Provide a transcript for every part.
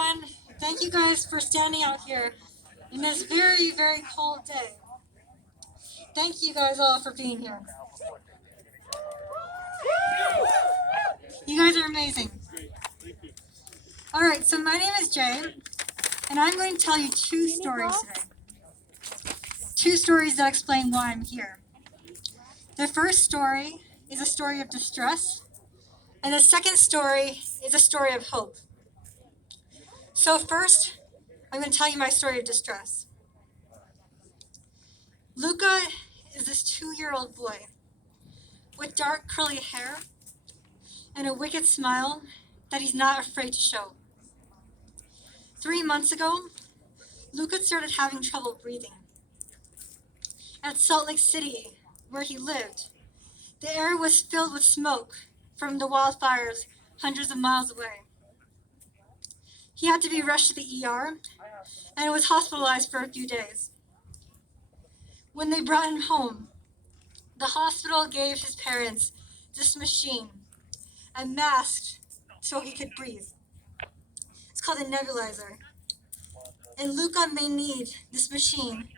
everyone. Thank you guys for standing out here in this very, very cold day. Thank you guys all for being here. You guys are amazing. All right, so my name is Jay, and I'm going to tell you two stories today. Two stories that explain why I'm here. The first story is a story of distress, and the second story is a story of hope. So first, I'm going to tell you my story of distress. Luca is this 2-year-old boy with dark curly hair and a wicked smile that he's not afraid to show. 3 months ago, Luca started having trouble breathing. At Salt Lake City, where he lived, the air was filled with smoke from the wildfires hundreds of miles away. He had to be rushed to the ER and was hospitalized for a few days. When they brought him home, the hospital gave his parents this machine, a mask so he could breathe. It's called a nebulizer. And Luca may need this machine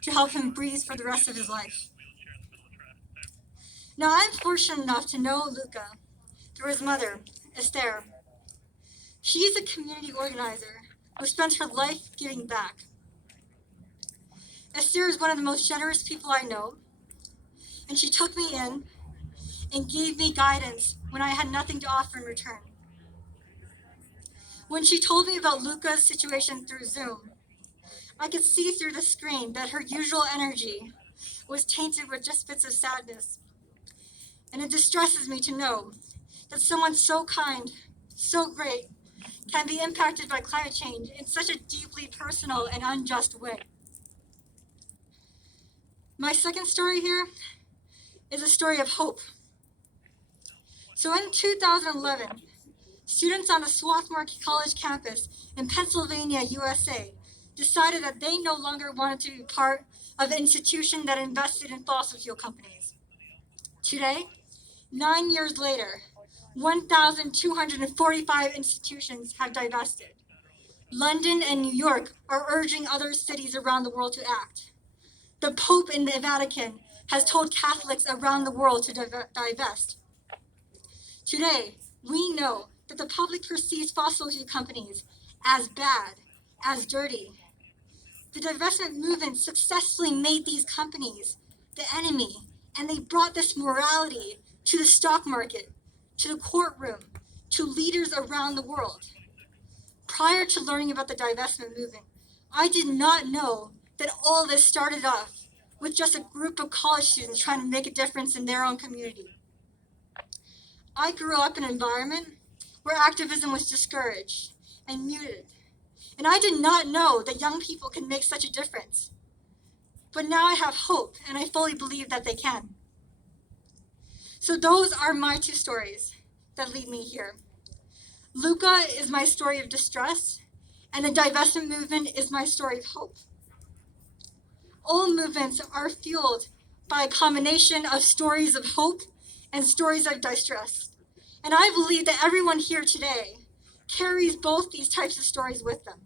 to help him breathe for the rest of his life. Now, I'm fortunate enough to know Luca through his mother, Esther. She is a community organizer who spends her life giving back. Esther is one of the most generous people I know, and she took me in and gave me guidance when I had nothing to offer in return. When she told me about Luca's situation through Zoom, I could see through the screen that her usual energy was tainted with just bits of sadness. And it distresses me to know that someone so kind, so great, can be impacted by climate change in such a deeply personal and unjust way. My second story here is a story of hope. So in 2011, students on the Swarthmore College campus in Pennsylvania, USA, decided that they no longer wanted to be part of an institution that invested in fossil fuel companies. Today, 9 years later, 1,245 institutions have divested. London and New York are urging other cities around the world to act. The Pope in the Vatican has told Catholics around the world to divest. Today, we know that the public perceives fossil fuel companies as bad, as dirty. The divestment movement successfully made these companies the enemy, and they brought this morality to the stock market, to the courtroom, to leaders around the world. Prior to learning about the divestment movement, I did not know that all this started off with just a group of college students trying to make a difference in their own community. I grew up in an environment where activism was discouraged and muted, and I did not know that young people can make such a difference. But now I have hope, and I fully believe that they can. So those are my two stories that lead me here. Luca is my story of distress, and the divestment movement is my story of hope. All movements are fueled by a combination of stories of hope and stories of distress. And I believe that everyone here today carries both these types of stories with them.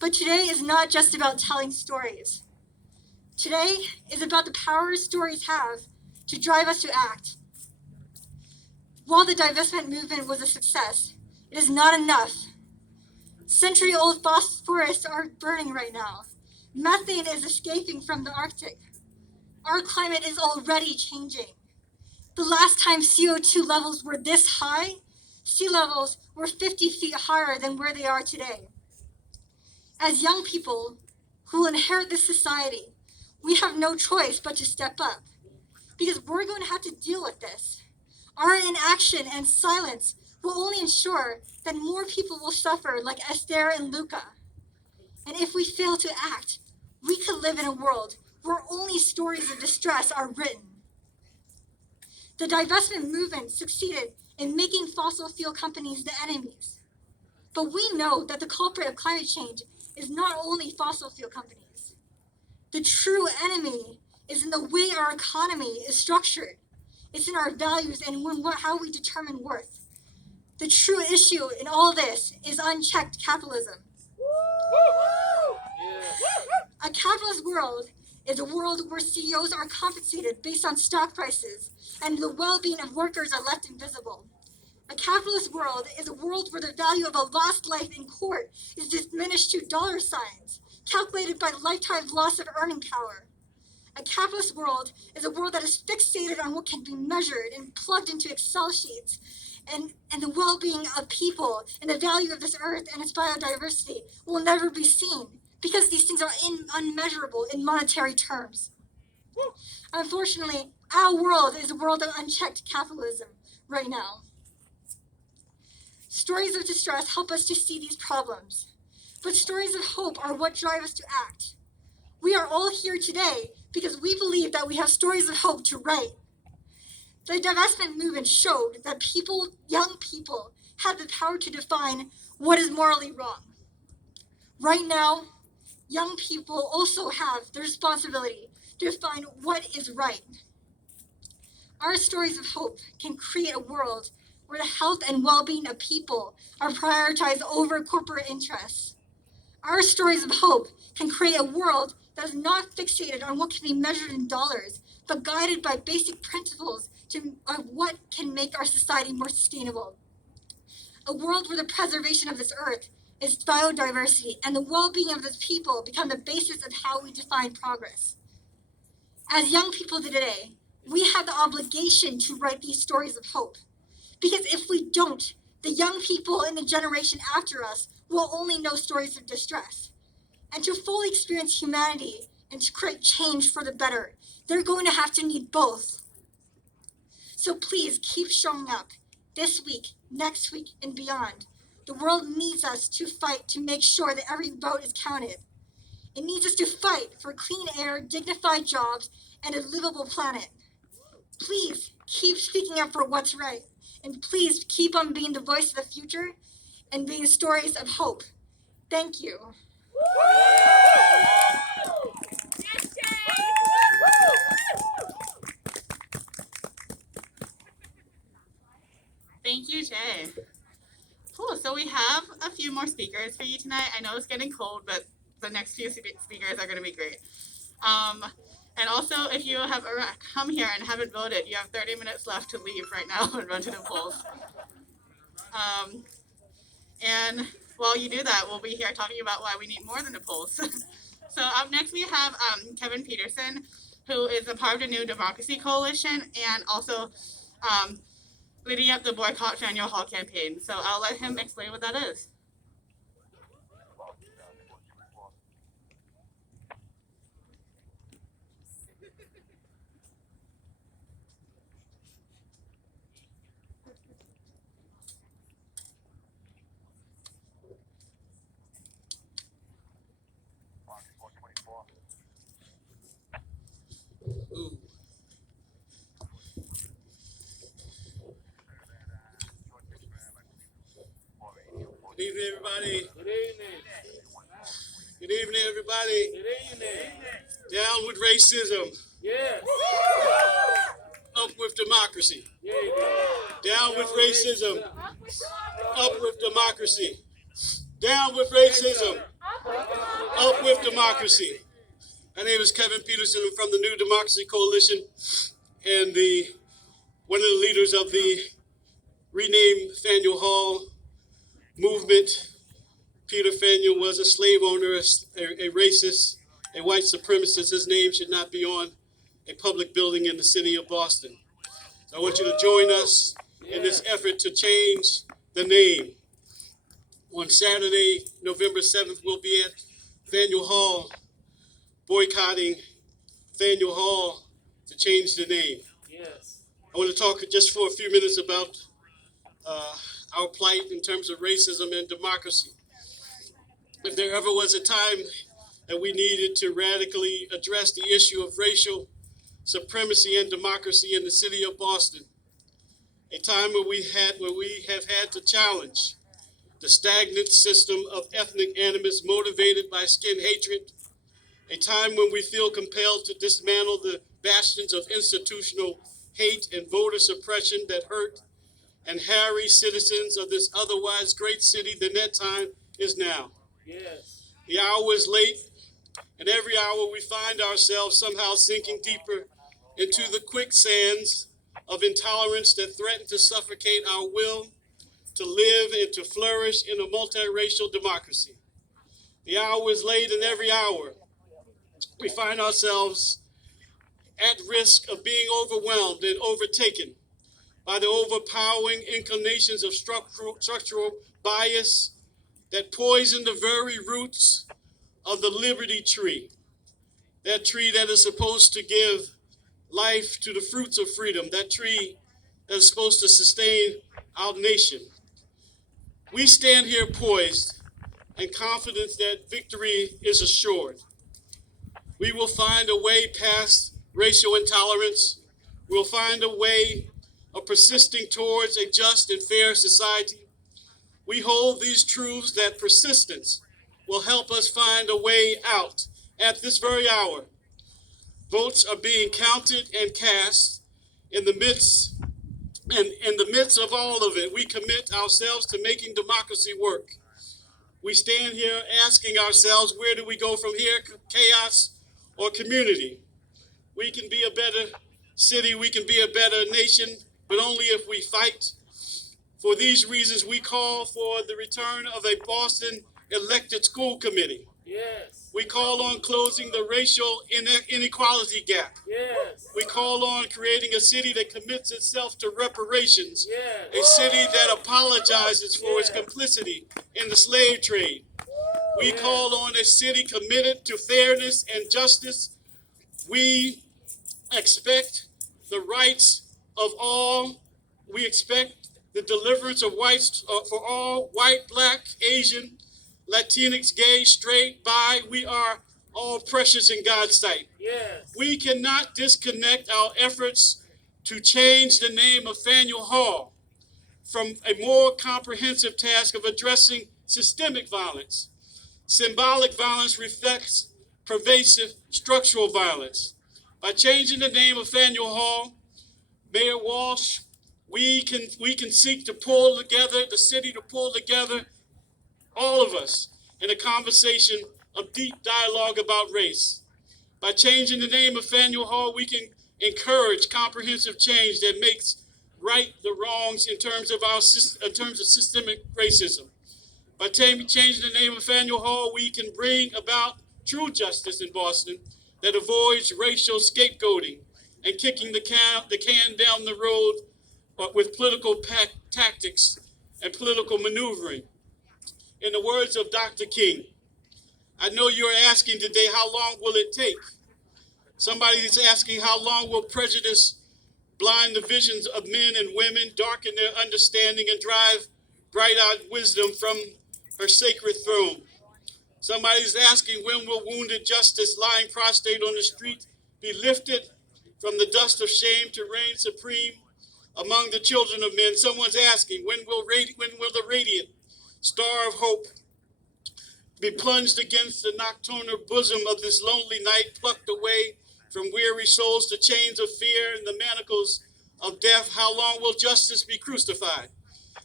But today is not just about telling stories. Today is about the power stories have to drive us to act. While the divestment movement was a success, it is not enough. Century-old forests are burning right now. Methane is escaping from the Arctic. Our climate is already changing. The last time CO2 levels were this high, sea levels were 50 feet higher than where they are today. As young people who will inherit this society, we have no choice but to step up, because we're going to have to deal with this. Our inaction and silence will only ensure that more people will suffer like Esther and Luca. And if we fail to act, we could live in a world where only stories of distress are written. The divestment movement succeeded in making fossil fuel companies the enemies. But we know that the culprit of climate change is not only fossil fuel companies. The true enemy is in the way our economy is structured. It's in our values and how we determine worth. The true issue in all this is unchecked capitalism. A capitalist world is a world where CEOs are compensated based on stock prices and the well-being of workers are left invisible. A capitalist world is a world where the value of a lost life in court is diminished to dollar signs, calculated by lifetime loss of earning power. A capitalist world is a world that is fixated on what can be measured and plugged into Excel sheets, and the well-being of people and the value of this earth and its biodiversity will never be seen because these things are unmeasurable in monetary terms. Unfortunately, our world is a world of unchecked capitalism right now. Stories of distress help us to see these problems, but stories of hope are what drive us to act. We are all here today because we believe that we have stories of hope to write. The divestment movement showed that people, young people, have the power to define what is morally wrong. Right now, young people also have the responsibility to define what is right. Our stories of hope can create a world where the health and well-being of people are prioritized over corporate interests. Our stories of hope can create a world that is not fixated on what can be measured in dollars, but guided by basic principles of what can make our society more sustainable. A world where the preservation of this earth is biodiversity and the well-being of its people become the basis of how we define progress. As young people today, we have the obligation to write these stories of hope. Because if we don't, the young people in the generation after us will only know stories of distress. And to fully experience humanity and to create change for the better, they're going to have to need both. So please keep showing up this week, next week, and beyond. The world needs us to fight to make sure that every vote is counted. It needs us to fight for clean air, dignified jobs, and a livable planet. Please keep speaking up for what's right. And please keep on being the voice of the future and being stories of hope. Thank you. Thank you, Jay. Cool, so we have a few more speakers for you tonight. I know it's getting cold, but the next few speakers are going to be great. And also, if you have come here and haven't voted, you have 30 minutes left to leave right now and run to the polls. And while you do that, we'll be here talking about why we need more than the polls. So up next, we have Kevin Peterson, who is a part of the New Democracy Coalition and also leading up the Boycott Faneuil Hall campaign. So I'll let him explain what that is. Ooh. Good evening, everybody. Good evening. Good evening, everybody. Good evening. Down with racism. Yes. Up with democracy. Yeah. Down with racism. Up with democracy. Down with racism. Up with democracy. My name is Kevin Peterson. I'm from the New Democracy Coalition and one of the leaders of the Rename Faneuil Hall movement. Peter Faneuil was a slave owner, a racist, a white supremacist. His name should not be on a public building in the city of Boston. So I want you to join us in this effort to change the name. On Saturday, November 7th, we'll be at Faneuil Hall boycotting Faneuil Hall to change the name. Yes. I want to talk just for a few minutes about our plight in terms of racism and democracy. If there ever was a time that we needed to radically address the issue of racial supremacy and democracy in the city of Boston, a time where we have had to challenge the stagnant system of ethnic animus motivated by skin hatred, a time when we feel compelled to dismantle the bastions of institutional hate and voter suppression that hurt and harry citizens of this otherwise great city, then that time is now. Yes. The hour is late, and every hour we find ourselves somehow sinking deeper into the quicksands of intolerance that threaten to suffocate our will to live and to flourish in a multiracial democracy. The hour is late, and every hour we find ourselves at risk of being overwhelmed and overtaken by the overpowering inclinations of structural bias that poison the very roots of the liberty tree, that tree that is supposed to give life to the fruits of freedom, that tree that is supposed to sustain our nation. We stand here poised and confident that victory is assured. We will find a way past racial intolerance. We'll find a way of persisting towards a just and fair society. We hold these truths that persistence will help us find a way out. At this very hour, votes are being counted and cast. In the midst of all of it, we commit ourselves to making democracy work. We stand here asking ourselves, where do we go from here? Chaos or community? We can be a better city, we can be a better nation, but only if we fight. For these reasons, we call for the return of a Boston elected school committee. Yes. We call on closing the racial inequality gap. Yes. We call on creating a city that commits itself to reparations, Yes. a city that apologizes for its complicity in the slave trade. We call on a city committed to fairness and justice. We expect the rights of all. We expect the deliverance of whites for all, white, black, Asian, Latinx, gay, straight, bi. We are all precious in God's sight. Yes. We cannot disconnect our efforts to change the name of Faneuil Hall from a more comprehensive task of addressing systemic violence. Symbolic violence reflects pervasive structural violence. By changing the name of Faneuil Hall, Mayor Walsh, we can seek to pull together, the city to pull together all of us in a conversation of deep dialogue about race. By changing the name of Faneuil Hall, we can encourage comprehensive change that makes right the wrongs in terms of systemic racism. By changing the name of Faneuil Hall, we can bring about true justice in Boston that avoids racial scapegoating and kicking the can down the road with political tactics and political maneuvering. In the words of Dr. King, I know you're asking today, how long will it take? Somebody is asking, how long will prejudice blind the visions of men and women, darken their understanding, and drive bright-eyed wisdom from her sacred throne? Somebody's asking, when will wounded justice lying prostrate on the street be lifted from the dust of shame to reign supreme among the children of men? Someone's asking, when will the radiant star of hope be plunged against the nocturnal bosom of this lonely night, plucked away from weary souls to chains of fear and the manacles of death? How long will justice be crucified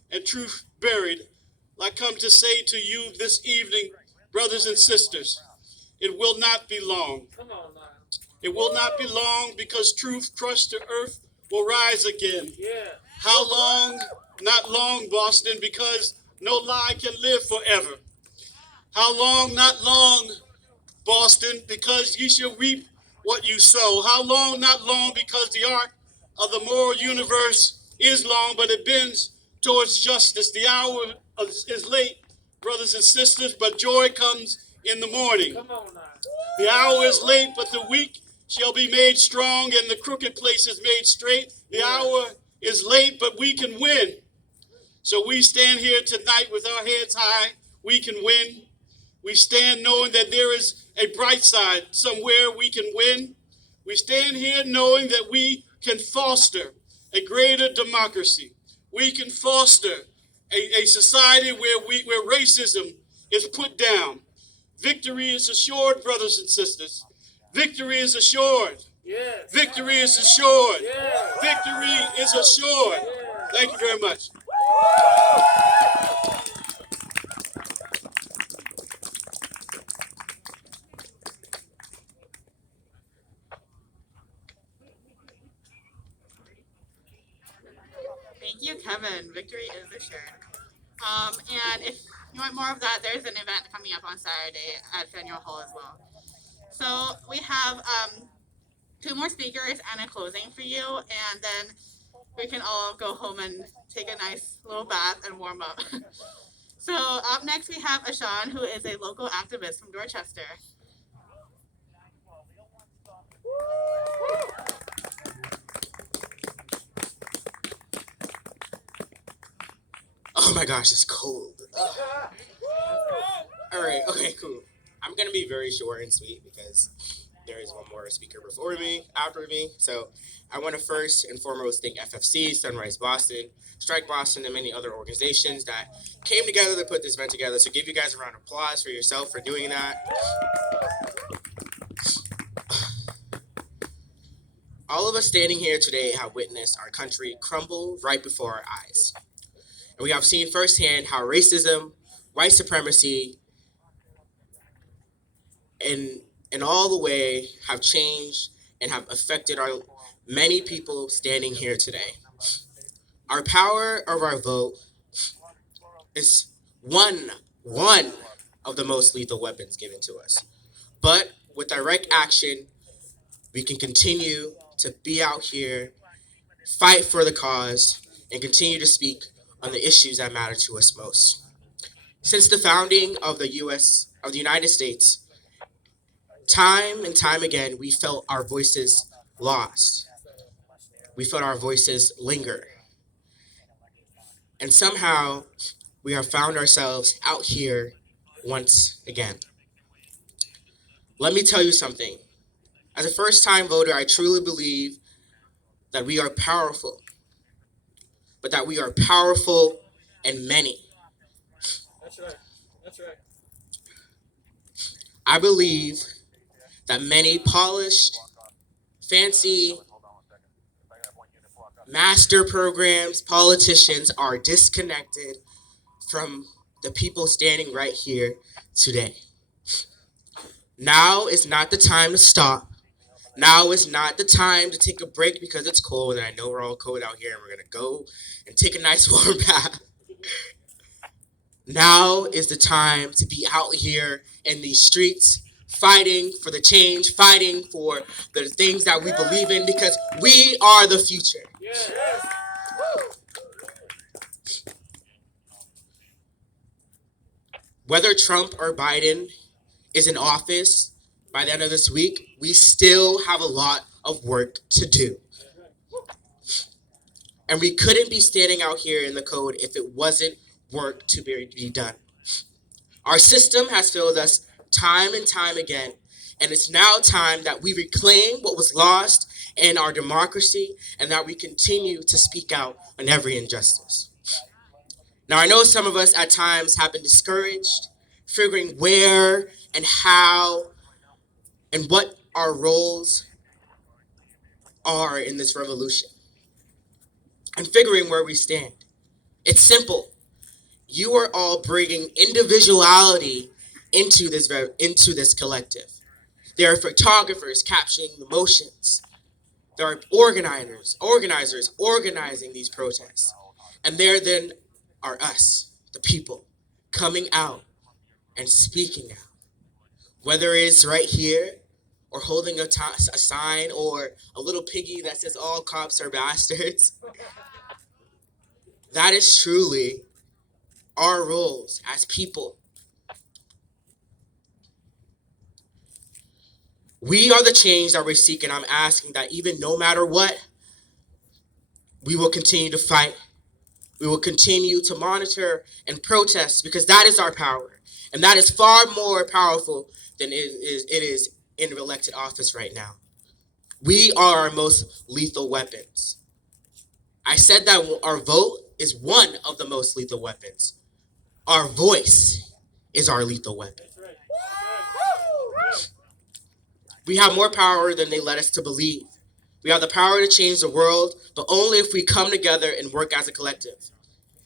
and truth buried? I come to say to you this evening, brothers and sisters, it will not be long. Come on now. It will not be long, because truth crushed to earth will rise again. Yeah. How long? Not long, Boston, because no lie can live forever. How long? Not long, Boston, because ye shall reap what you sow. How long? Not long, because the arc of the moral universe is long, but it bends towards justice. The hour is late, brothers and sisters, but joy comes in the morning. Come on now. The hour is late, but the weak shall be made strong and the crooked places made straight. The hour is late, but we can win. So we stand here tonight with our heads high. We can win. We stand knowing that there is a bright side somewhere we can win. We stand here knowing that we can foster a greater democracy. We can foster a society where racism is put down. Victory is assured, brothers and sisters. Victory is assured. Yes. Victory is assured. Yes. Victory is assured. Yes. Thank you very much. Thank you, Kevin. Victory is assured. And if you want more of that, there's an event coming up on Saturday at Faneuil Hall as well. So we have 2 more speakers and a closing for you, and then we can all go home and take a nice little bath and warm up. So up next we have Ashan, who is a local activist from Dorchester. Oh my gosh, it's cold. Ugh. All right, okay, cool. I'm gonna be very short and sweet because there is one more speaker after me. So I want to first and foremost thank FFC, Sunrise Boston, Strike Boston, and many other organizations that came together to put this event together. So give you guys a round of applause for yourself for doing that. All of us standing here today have witnessed our country crumble right before our eyes. And we have seen firsthand how racism, white supremacy, and all the way have changed and have affected our many people standing here today. Our power of our vote is one of the most lethal weapons given to us. But with direct action, we can continue to be out here, fight for the cause, and continue to speak on the issues that matter to us most. Since the founding of the United States, time and time again, we felt our voices lost. We felt our voices linger. And somehow, we have found ourselves out here once again. Let me tell you something. As a first-time voter, I truly believe that we are powerful, but that we are powerful and many. That's right. That's right. I believe that many polished, fancy, master programs, politicians are disconnected from the people standing right here today. Now is not the time to stop. Now is not the time to take a break because it's cold, and I know we're all cold out here, and we're going to go and take a nice warm bath. Now is the time to be out here in these streets, fighting for the change, fighting for the things that we believe in, because we are the future. Yes. Whether Trump or Biden is in office by the end of this week, we still have a lot of work to do. And we couldn't be standing out here in the code if it wasn't work to be done. Our system has failed us time and time again, and it's now time that we reclaim what was lost in our democracy and that we continue to speak out on every injustice. Now, I know some of us at times have been discouraged, figuring where and how and what our roles are in this revolution, and figuring where we stand. It's simple. You are all bringing individuality into this collective. There are photographers capturing the motions. There are organizers organizing these protests. And there then are us, the people, coming out and speaking out. Whether it's right here or holding a sign or a little piggy that says all cops are bastards. That is truly our roles as people. We are the change that we're seeking. I'm asking that even no matter what, we will continue to fight. We will continue to monitor and protest because that is our power. And that is far more powerful than it is in elected office right now. We are our most lethal weapons. I said that our vote is one of the most lethal weapons. Our voice is our lethal weapon. We have more power than they led us to believe. We have the power to change the world, but only if we come together and work as a collective.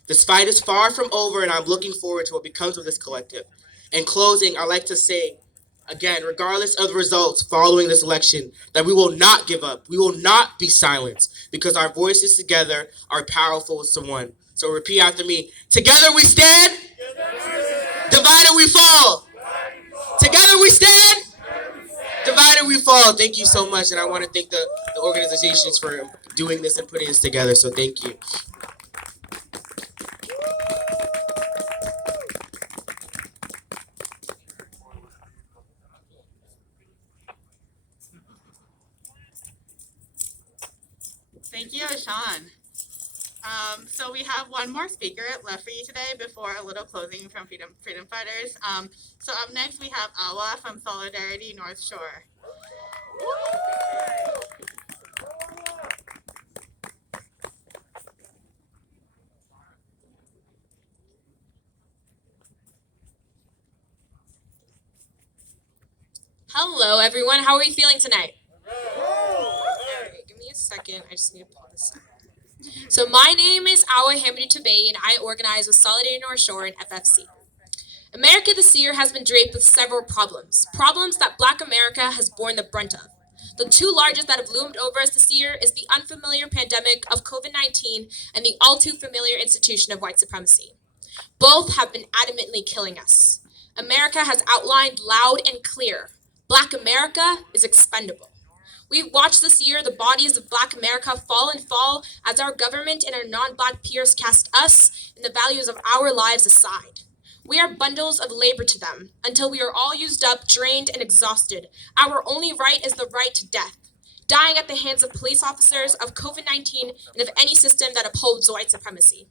This fight is far from over, and I'm looking forward to what becomes of this collective. In closing, I'd like to say, again, regardless of the results following this election, that we will not give up. We will not be silenced, because our voices together are powerful as one. So repeat after me. Together we stand. Divided we fall. Together we stand. Divided we fall. Thank you so much, and I want to thank the organizations for doing this and putting this together, so thank you. Thank you, Sean. So we have one more speaker left for you today before a little closing from Freedom Fighters. So up next we have Awa from Solidarity North Shore. Hello, everyone. How are you feeling tonight? Alright, give me a second. I just need to pull this up. So my name is Awa Hamidi Tabay, and I organize with Solidarity North Shore and FFC. America this year has been draped with several problems that Black America has borne the brunt of. The two largest that have loomed over us this year is the unfamiliar pandemic of COVID-19 and the all too familiar institution of white supremacy. Both have been adamantly killing us. America has outlined loud and clear: Black America is expendable. We've watched this year the bodies of Black America fall and fall as our government and our non-Black peers cast us and the values of our lives aside. We are bundles of labor to them until we are all used up, drained, and exhausted. Our only right is the right to death, dying at the hands of police officers, of COVID-19, and of any system that upholds white supremacy.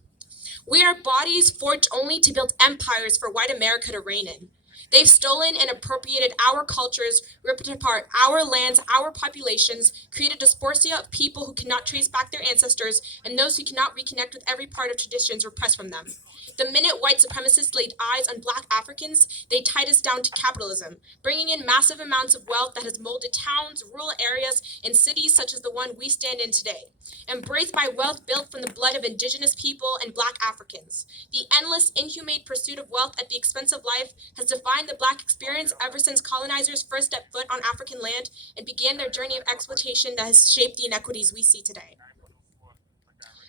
We are bodies forged only to build empires for white America to reign in. They've stolen and appropriated our cultures, ripped apart our lands, our populations, created dysphoria of people who cannot trace back their ancestors, and those who cannot reconnect with every part of traditions repressed from them. The minute white supremacists laid eyes on Black Africans, they tied us down to capitalism, bringing in massive amounts of wealth that has molded towns, rural areas, and cities such as the one we stand in today. Embraced by wealth built from the blood of indigenous people and Black Africans. The endless, inhumane pursuit of wealth at the expense of life has defined the Black experience ever since colonizers first stepped foot on African land and began their journey of exploitation that has shaped the inequities we see today.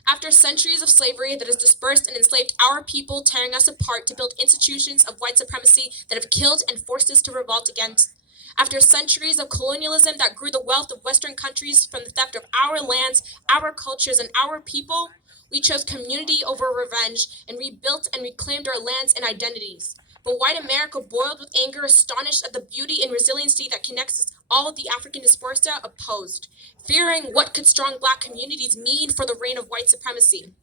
After centuries of slavery that has dispersed and enslaved our people, tearing us apart to build institutions of white supremacy that have killed and forced us to revolt against. After centuries of colonialism that grew the wealth of Western countries from the theft of our lands, our cultures, and our people, we chose community over revenge and rebuilt and reclaimed our lands and identities. But white America, boiled with anger, astonished at the beauty and resiliency that connects us all of the African diaspora, opposed, fearing what could strong Black communities mean for the reign of white supremacy.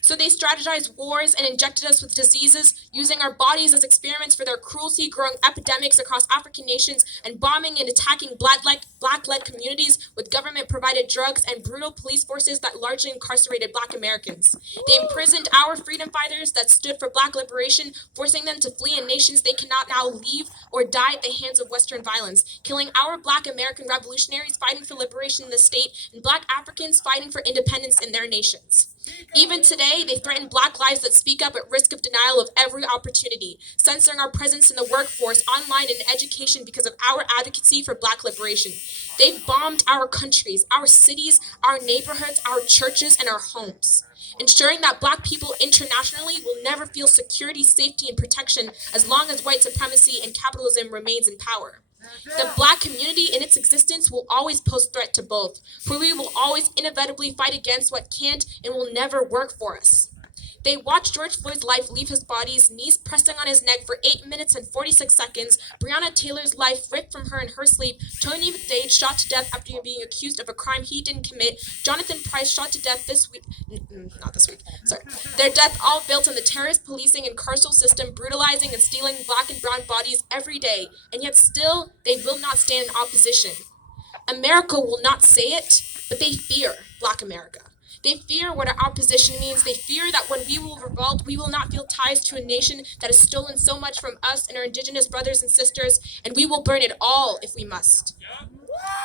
So they strategized wars and injected us with diseases, using our bodies as experiments for their cruelty, growing epidemics across African nations, and bombing and attacking Black-led communities with government-provided drugs and brutal police forces that largely incarcerated Black Americans. They imprisoned our freedom fighters that stood for Black liberation, forcing them to flee in nations they cannot now leave or die at the hands of Western violence, killing our Black American revolutionaries fighting for liberation in the state and Black Africans fighting for independence in their nations. Even today, they threaten Black lives that speak up at risk of denial of every opportunity, censoring our presence in the workforce, online, and in education because of our advocacy for Black liberation. They've bombed our countries, our cities, our neighborhoods, our churches, and our homes, ensuring that Black people internationally will never feel security, safety, and protection as long as white supremacy and capitalism remains in power. The Black community in its existence will always pose threat to both, for we will always inevitably fight against what can't and will never work for us. They watched George Floyd's life leave his body, knees pressing on his neck for 8 minutes and 46 seconds, Breonna Taylor's life ripped from her in her sleep, Tony McDade shot to death after being accused of a crime he didn't commit, Jonathan Price shot to death their death all built on the terrorist policing and carceral system brutalizing and stealing Black and brown bodies every day, and yet still they will not stand in opposition. America will not say it, but they fear Black America. They fear what our opposition means. They fear that when we will revolt, we will not feel ties to a nation that has stolen so much from us and our indigenous brothers and sisters, and we will burn it all if we must.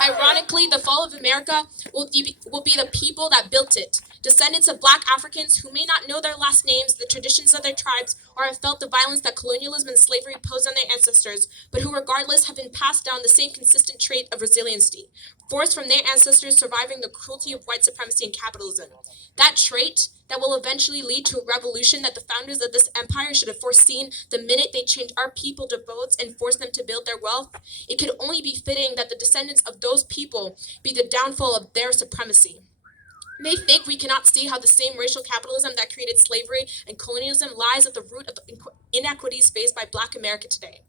Ironically, the fall of America will be the people that built it. Descendants of Black Africans who may not know their last names, the traditions of their tribes, or have felt the violence that colonialism and slavery posed on their ancestors, but who regardless have been passed down the same consistent trait of resiliency, forced from their ancestors surviving the cruelty of white supremacy and capitalism. That trait that will eventually lead to a revolution that the founders of this empire should have foreseen the minute they changed our people to votes and forced them to build their wealth. It could only be fitting that the descendants of those people be the downfall of their supremacy. They think we cannot see how the same racial capitalism that created slavery and colonialism lies at the root of the inequities faced by Black America today.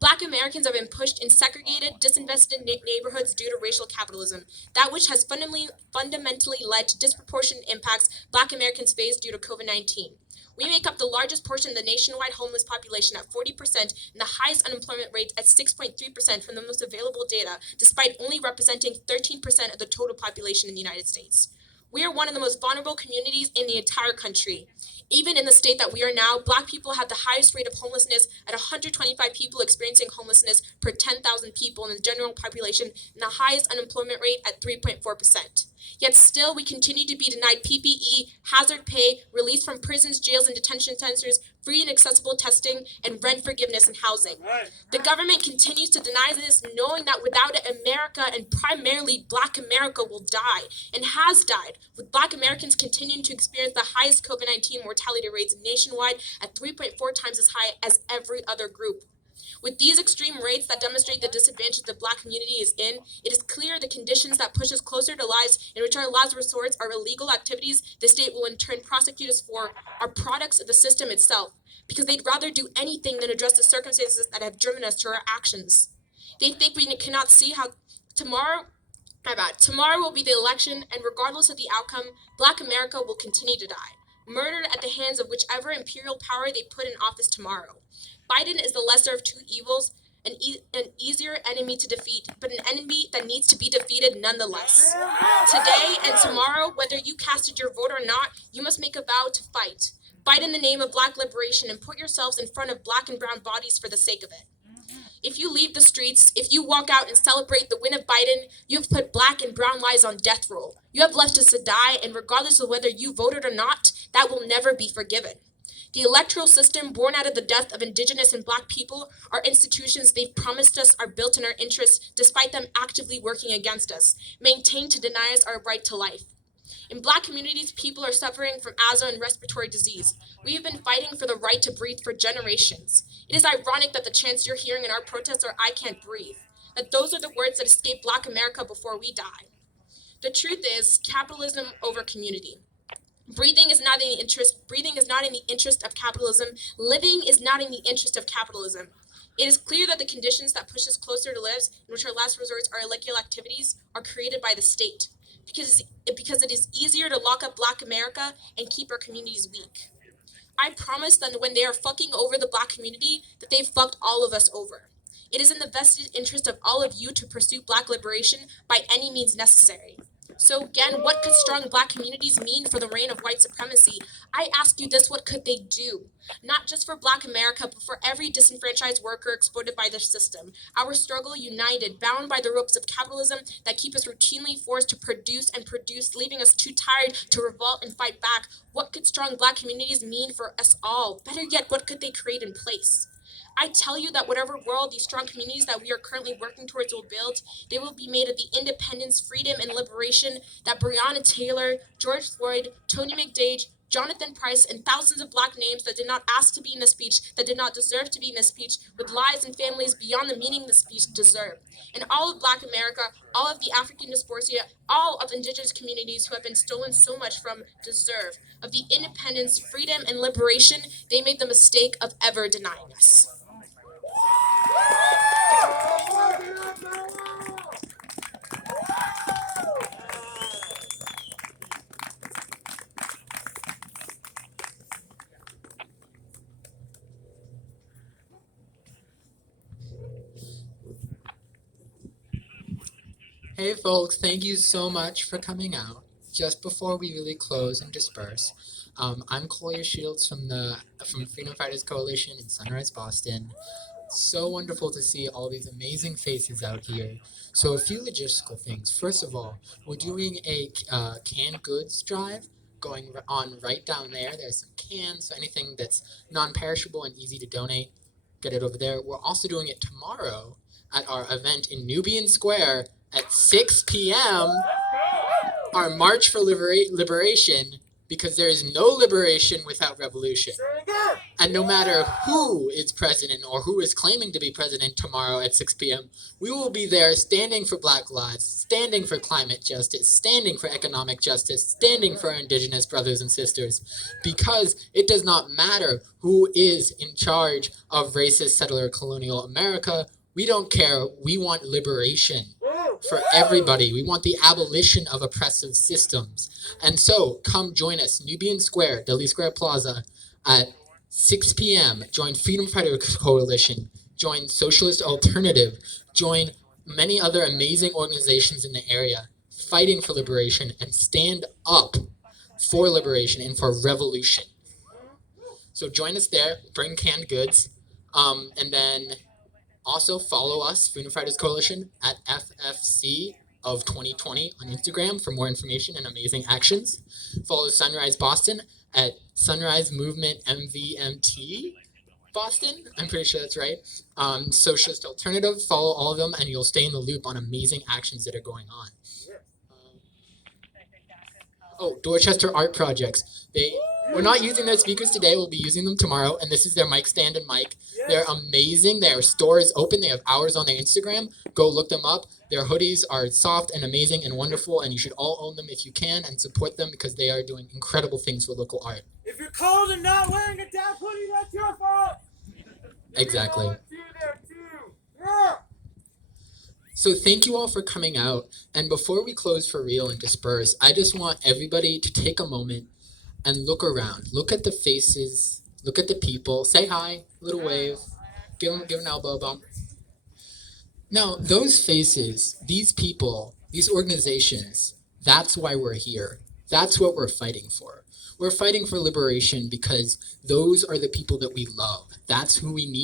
Black Americans have been pushed in segregated, disinvested neighborhoods due to racial capitalism, that which has fundamentally led to disproportionate impacts Black Americans face due to COVID-19. We make up the largest portion of the nationwide homeless population at 40% and the highest unemployment rate at 6.3% from the most available data, despite only representing 13% of the total population in the United States. We are one of the most vulnerable communities in the entire country. Even in the state that we are now, Black people have the highest rate of homelessness at 125 people experiencing homelessness per 10,000 people in the general population, and the highest unemployment rate at 3.4%. Yet still, we continue to be denied PPE, hazard pay, release from prisons, jails, and detention centers, free and accessible testing, and rent forgiveness and housing. The government continues to deny this, knowing that without it, America, and primarily Black America, will die, and has died, with Black Americans continuing to experience the highest COVID-19 mortality rates nationwide at 3.4 times as high as every other group. With these extreme rates that demonstrate the disadvantage the Black community is in, it is clear the conditions that push us closer to lives in which our last resorts are illegal activities the state will in turn prosecute us for are products of the system itself, because they'd rather do anything than address the circumstances that have driven us to our actions. They think we cannot see how tomorrow will be the election, and regardless of the outcome, Black America will continue to die, murdered at the hands of whichever imperial power they put in office tomorrow. Biden is the lesser of two evils, an easier enemy to defeat, but an enemy that needs to be defeated nonetheless. Today and tomorrow, whether you casted your vote or not, you must make a vow to fight. Fight in the name of Black liberation and put yourselves in front of Black and brown bodies for the sake of it. If you leave the streets, if you walk out and celebrate the win of Biden, you have put Black and brown lives on death row. You have left us to die, and regardless of whether you voted or not, that will never be forgiven. The electoral system born out of the death of Indigenous and Black people are institutions they've promised us are built in our interests, despite them actively working against us, maintained to deny us our right to life. In Black communities, people are suffering from asthma and respiratory disease. We have been fighting for the right to breathe for generations. It is ironic that the chants you're hearing in our protests are "I can't breathe," that those are the words that escape Black America before we die. The truth is, capitalism over community. Breathing is not in the interest of capitalism. Living is not in the interest of capitalism. It is clear that the conditions that push us closer to lives, in which our last resorts are illegal activities, are created by the state, because it is easier to lock up Black America and keep our communities weak. I promise that when they are fucking over the Black community, that they've fucked all of us over. It is in the vested interest of all of you to pursue Black liberation by any means necessary. So again, what could strong Black communities mean for the reign of white supremacy? I ask you this, what could they do? Not just for Black America, but for every disenfranchised worker exploited by the system. Our struggle united, bound by the ropes of capitalism that keep us routinely forced to produce and produce, leaving us too tired to revolt and fight back. What could strong Black communities mean for us all? Better yet, what could they create in place? I tell you that whatever world these strong communities that we are currently working towards will build, they will be made of the independence, freedom, and liberation that Breonna Taylor, George Floyd, Tony McDade, Jonathan Price, and thousands of Black names that did not ask to be in the speech, that did not deserve to be in the speech, with lives and families beyond the meaning the speech deserve. And all of Black America, all of the African diaspora, all of Indigenous communities who have been stolen so much from deserve of the independence, freedom, and liberation they made the mistake of ever denying us. Hey folks, thank you so much for coming out. Just before we really close and disperse, I'm Collier Shields from Freedom Fighters Coalition in Sunrise, Boston. so wonderful to see all these amazing faces out here. So a few logistical things. First of all, we're doing a canned goods drive going on right down there. There's some cans, so anything that's non-perishable and easy to donate, get it over there. We're also doing it tomorrow at our event in Nubian Square at 6 p.m. Our March for Liberation, because there is no liberation without revolution. And no matter who is president or who is claiming to be president tomorrow at 6 p.m., we will be there standing for Black lives, standing for climate justice, standing for economic justice, standing for our Indigenous brothers and sisters, because it does not matter who is in charge of racist settler colonial America. We don't care. We want liberation for everybody. We want the abolition of oppressive systems. And so come join us, Nubian Square, Delhi Square Plaza, at 6 p.m. Join Freedom Fighters Coalition, join Socialist Alternative, join many other amazing organizations in the area fighting for liberation, and stand up for liberation and for revolution. So join us there, bring canned goods, and then also follow us, Freedom Fighters Coalition, at FFC of 2020 on Instagram for more information and amazing actions. Follow Sunrise Boston at Sunrise Movement MVMT Boston. I'm pretty sure that's right. Socialist Alternative, follow all of them and you'll stay in the loop on amazing actions that are going on. Dorchester Art Projects. We're not using their speakers today. We'll be using them tomorrow. And this is their mic stand and mic. They're amazing. Their store is open. They have hours on their Instagram. Go look them up. Their hoodies are soft and amazing and wonderful. And you should all own them if you can and support them because they are doing incredible things for local art. If you're cold and not wearing a dad hoodie, that's your fault. Exactly. There too. Yeah. So thank you all for coming out. And before we close for real and disperse, I just want everybody to take a moment and look around. Look at the faces. Look at the people. Say hi. Little wave. Give an elbow bump. Now, those faces, these people, these organizations, that's why we're here. That's what we're fighting for. We're fighting for liberation because those are the people that we love. That's who we need